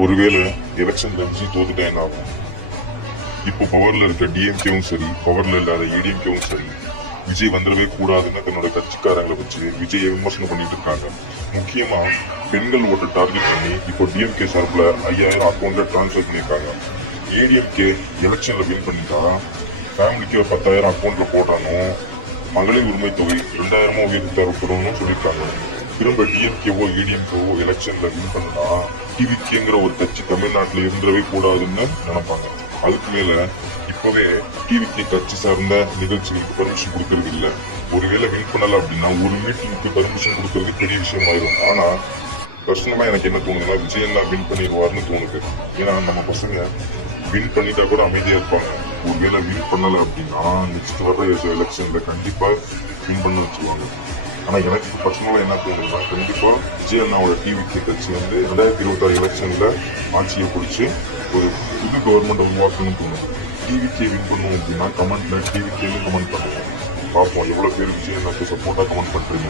ஒருவேளை எலெக்ஷன்ல விஜய் தோத்துட்டா என்ன ஆகும்? இப்போ பவர்ல இருக்க டிஎம்கேவும் சரி, பவர்ல இல்லாத ஏடிஎம்கேவும் சரி, விஜய் வந்துடவே கூடாதுன்னு தன்னோட கட்சிக்காரங்களை வச்சு விஜயை விமர்சனம் பண்ணிட்டு இருக்காங்க. முக்கியமா பெண்கள் ஓட்டை டார்கெட் பண்ணி இப்போ டிஎம்கே சார்பில் 5000 அக்கௌண்ட்ல டிரான்ஸ்ஃபர் பண்ணியிருக்காங்க. ஏடிஎம்கே எலெக்ஷன்ல வின் பண்ணிட்டா ஃபேமிலிக்கு 10,000 அக்கௌண்ட்ல போட்டானோ மகளிர் உரிமை தொகை 2000 உயர்த்தி தரப்படும்னு சொல்லியிருக்காங்க. திரும்ப டிஎம்கேவோ ஏடிஎம்கேவோ எலெக்ஷன்ல வின் பண்ணா டிவிகேங்கிற ஒரு கட்சி தமிழ்நாட்டில் இருந்துடவே கூடாதுன்னு நினைப்பாங்க. அதுக்கு மேல இப்பவே டிவிகே கட்சி சார்ந்த நிகழ்ச்சிகளுக்கு பர்மிஷன் கொடுக்கறது இல்ல. ஒருவேளை வின் பண்ணல அப்படின்னா ஒரு மீட்டிங்க்கு பர்மிஷன் கொடுக்கறது பெரிய விஷயம் ஆயிடும். ஆனா பர்சனலா எனக்கு என்ன தோணுதுன்னா விஜய் எல்லாம் வின் பண்ணிடுவார்னு தோணுது. ஏன்னா நம்ம பசங்க வின் பண்ணிட்டா கூட அமைதியா இருப்பாங்க. ஒருவேளை வின் பண்ணல அப்படின்னா நெக்ஸ்ட் வர எலெக்ஷன்ல கண்டிப்பா வின் பண்ண வச்சுருவாங்க. ஆனா எனக்கு பர்சனலா என்ன தோணுதுன்னா கண்டிப்பா விஜய் அண்ணாவோட டிவிகே கட்சி 2026 எலெக்ஷன்ல ஆட்சியை பிடிச்சி ஒரு புது கவர்மெண்ட் உருவாக்கணும்னு தோணுது. டிவிகே வின் பண்ணுவோம் அப்படின்னா கமெண்ட்ல டிவிகேன்னு கமெண்ட் பண்ணுவோம். பார்ப்போம் எவ்வளவு பேர் விஜய் அண்ணாக்கு சப்போர்ட்டா கமெண்ட் பண்றீங்க.